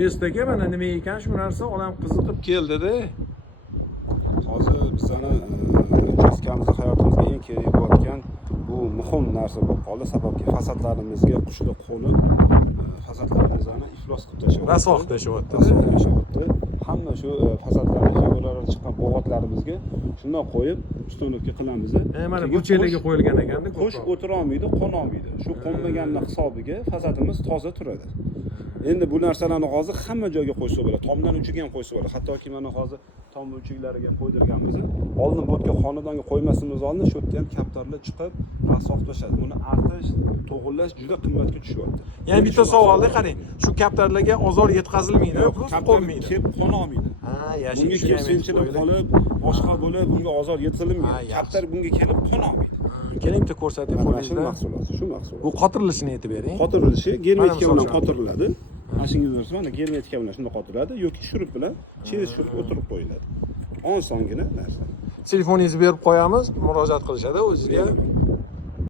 Bestaka mana nima ekan shu narsa odam qiziqib keldida. Hozir bizani uchastkamizda hayotimizga eng kerak bo'layotgan bu muhim narsa bo'lib qoldi. Sababki fasadlarimizga qushlar qo'nib, fasadlarimizni iflos qilib tashyapti. Rasoq tashyapti. Hamma shu fasadlarga figuralar chiqqan bo'g'otlarimizga shundoq qo'yib ustanovka qilamiz. Mana burchaklarga qo'yilgan ekanda. Qush o'tira olmaydi, qo'na olmaydi. Shu qo'nmaganning hisobiga fasadimiz toza turadi. Endi bu narsalarni hozir hamma joyga qo'ysa bo'ladi. Tomdan uchiga ham qo'ysa bo'ladi. Hattoki mana hozir tom uchiklariga qo'ydirganmiz. Oldin bu yerga xonadonga qo'ymasimiz oldin shu yerda ham kaptarlar chiqib, rasoq tashadi. Buni artish, to'g'irlash juda qimmatga tushyapti. Ya'ni bitta savolda qarang, shu kaptarlarga ozor yetkazilmaydi, qo'nmaydi. Kelib qona olmaydi. Ha, yashin bunga kesimchilik qolib, boshqa bo'lib, bunga ozor yetkazilmaydi. Kaptar bunga kelib qona olmaydi. Keling bitta ko'rsatib Mana shu mahsulot, shu mahsulot. Bu qotirilishini aytib bering. Qotirilishi germetika bilan qotiriladi. Mashinangizda mana germetika bilan shunday qotiriladi yoki shurup bilan cheyiz shurup o'tirib qo'yiladi. Osongina narsa. Telefoningizni berib qo'yamiz, murojaat qilishadi o'zingizga.